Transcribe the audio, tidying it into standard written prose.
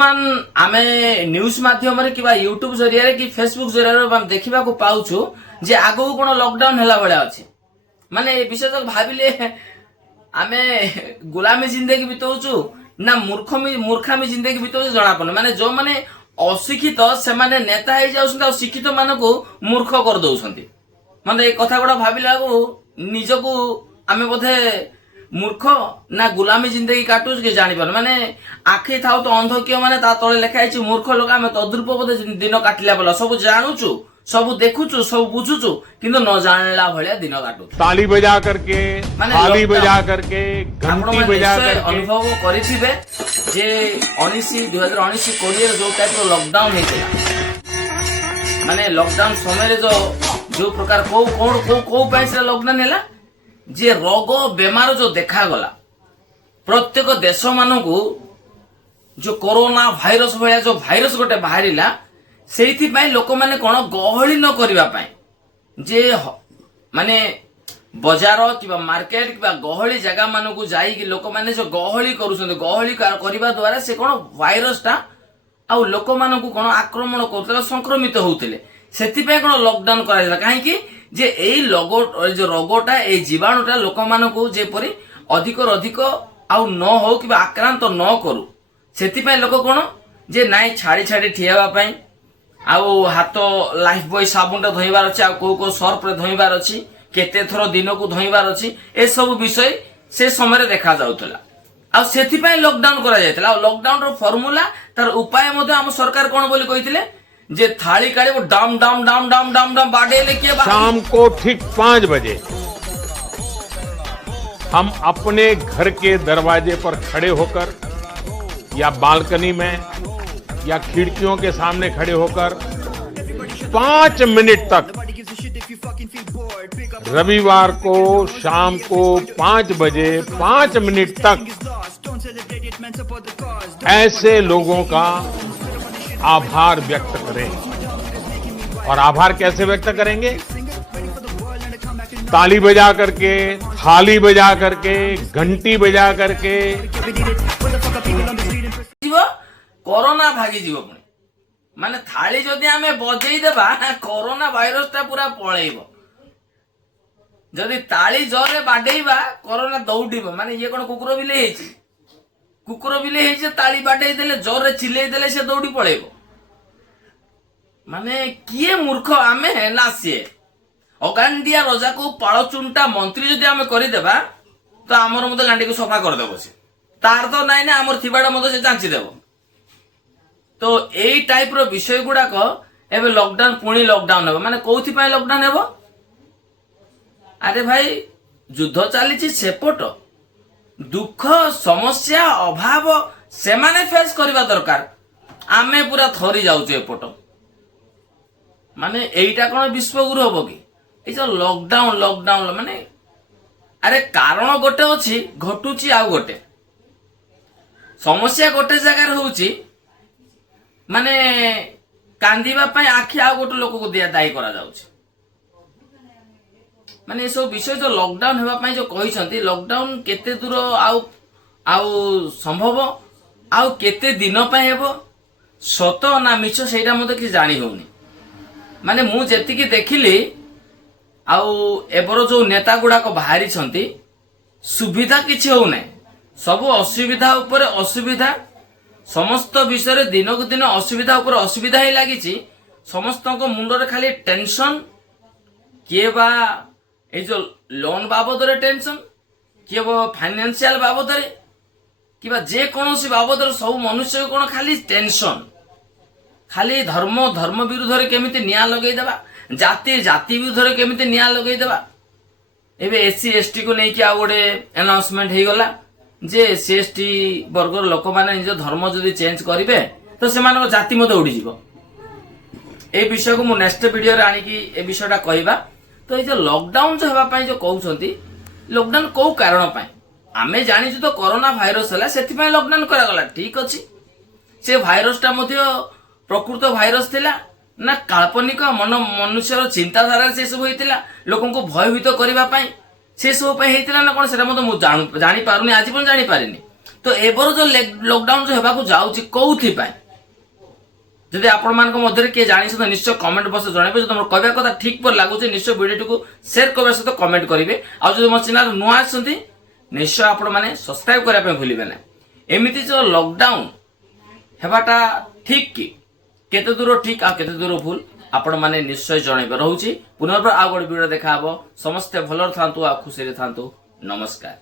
बर्तमान आमे न्यूज माध्यम रे कि यूट्यूब जरिया कि फेसबुक जरिया देखा पाऊछु जे आगो कोन लॉकडाउन हला बळा अछि माने ए विषय तक भाबिले आमे गुलामी जिंदगी बितौछु ना मूर्खामी जिंदगी बितौछु जणा पन माने जो माने अशिक्षित से माने नेता हे जाउछन आ शिक्षित मानको मूर्ख कर दउछन्ती माने ए कथा गुडा भाबिला निजको आमे बोधे मूर्ख ना गुलामी जिंदगी काटू कि जानी पार माने आखि थाउ तो अंध कियो माने ता तळे लेखा आइछि मूर्ख लोक आमे तद्रुप बोधे दिन काटिला बोला सब जानूछु सब देखुछु सब बुझुछु किंतु न जानला भलिया दिन काटू ताली बजा करके थाली बजा करके घंटी बजा करके अनुभव करिथिबे जे 2019 कोरियर जो टाइप रो लॉकडाउन हेतिला माने लॉकडाउन समय जो प्रकार को पैसा लॉकडाउन हैला जे रोग बेमार जो देखा गला प्रत्येक देश मानकू जो कोरोना भाइरस भया जो भाइरस गोटे बाहरिला सेइथि पय लोक माने कोन गहळी न करिवा पय जे माने बाजार किबा मार्केट किबा गहळी जगह मानकू जाई कि लोक माने जो गहळी करूछन गहळी करिवा द्वारा से कोन भाइरस ता आ लोक मानकू कोन आक्रमण करतला संक्रमित होउतले सेति पय कोन लॉकडाउन कराइला काहे कि जे एई जो रोगटा ए जीवाणुटा लोक मानकू जेपरि अधिक आउ न हो कि आक्रांत न करू सेति पय लोक कोन जे नाइ छाड़ी ठियावा पय आउ हाथ लाइफ बॉय साबुन धोइबार अछि आ को सर्फ रे धोइबार अछि केते थरो दिन को धोइबार अछि ए सब विषय से समय देखा जाउतला आ सेति पय लॉकडाउन करा जायतला आ लॉकडाउन रो फार्मूला तार उपाय मध्ये हम सरकार कोन बोली कहितले जे थाली काढे वो डाम डाम डाम डाम डाम डाम बाडेले के शाम को ठीक 5 बजे हम अपने घर के दरवाजे पर खड़े होकर या बालकनी में या खिड़कियों के सामने खड़े होकर 5 मिनट तक रविवार को शाम को 5 बजे 5 मिनट तक ऐसे लोगों का आभार व्यक्त करें। और आभार कैसे व्यक्त करेंगे? ताली बजा करके, थाली बजा करके, घंटी बजा करके। कोरोना भागी जीव पुणी माने थाली जदि आमे बजेई देबा कोरोना वायरस ता पूरा पळेइबो जदि ताली जोरे बाडेइबा कोरोना दौडिबो माने ये कोन कुकुर बिले हेइছে ताली बाडेई देले जोरे चिल्लेई देले से दौडी पळेइबो माने किए मूर्ख आमे ना सिए अगांडिया रजा को पाळ चुंटा मंत्री जदि आमे करि देबा तो हमर मते गांडी को सफा कर देबो से तार तो नाइ ना हमर थिबाडा मते से चांची देबो तो एई टाइप रो विषय गुडा को एबे लॉकडाउन पुणी लॉकडाउन हेबो माने कोथि पय लॉकडाउन हेबो अरे भाई युद्ध चली सेपट दुख समस्या अभाव से माने फेस करबा दरकार आमे पूरा थरी जाउचे एपट माने एईटा कोन विश्वगुरु होबो कि ए जो लॉकडाउन माने अरे कारण गोटे अछि घटुची आ गोटे समस्या गोटे जगह होउची माने कांदीबा पय आखि आ गोटे लोक को दिया दाई करा जाउची माने सब विषय जो लॉकडाउन हेबा पय जो कहिसंती लॉकडाउन केते दूर आउ संभव आउ केते दिन पय हेबो सत ना मिछ सेटा मते कि जानि होउनी माने मु जेति कि देखिली आउ एबर जो नेता गुडा को बाहरी छंती सुविधा किछि हो नै सब असुविधा ऊपर असुविधा समस्त विषय दिन को दिन असुविधा ऊपर असुविधा ही लागिछि समस्त को मुंड रे खाली टेंशन किए बा ए जो लोन बाबद रे टेंशन किए बा फाइनेंशियल बाबद रे किबा जे कोनोसी बाबद रे सब मनुष्य कोन खाली टेंशन खाली धर्म विरुद्ध रे केमिति निया लगेई देबा जाति विरुद्ध रे केमिति निया लगेई देबा एबे एससी एसटी को नै कि आ गोटे अनाउंसमेंट हे गला जे एससी एसटी वर्गर लोक माने निज धर्म जदि चेंज करिवे तो से मानको जाति मते उडी जीवो ए विषय को मु नेक्स्ट वीडियो रे आनी कि ए विषयटा कहबा तो ये जो लॉकडाउन जो हेबा पय जो कहउछंती लॉकडाउन को कारण पय आमे जानि तो कोरोना भाइरस हला सेति पय लॉकडाउन करा गला ठीक अछि से भाइरस ता मध्ये प्रकृत भाइरस थिला ना काल्पनिक मनुष्यर चिंताधारा से सब होइतिला लोकन को भयभीत करबा पय से सब पय हेतिला ना कोन सेटा मते मु जानि पारुनी आज पण जानि पारिनी तो एबर जो लॉकडाउन जो हेबाकू जाउची कोउथि पाए जदि आपण मान मध्य किए जानी तो निश्चय कमेंट बॉक्स जनइबे। तुम कहवा कथा ठीक पर लागुचे निश्चय वीडियो को शेयर करबा सहित कमेंट करिवे। आ जो मो चैनल नुआ आछंती निश्चय आपण माने सब्सक्राइब करिया पे भूलिबे ना। एमिति जो लॉकडाउन हेबाटा ठीक कि केते दूर ठीक आ केते दूर भूल आपण माने निश्चय जनइबे। रहउची पुनर्बार आ गोटे वीडियो देखा हबो। समस्त भलर थांतु आ खुशी रे थांतु। नमस्कार।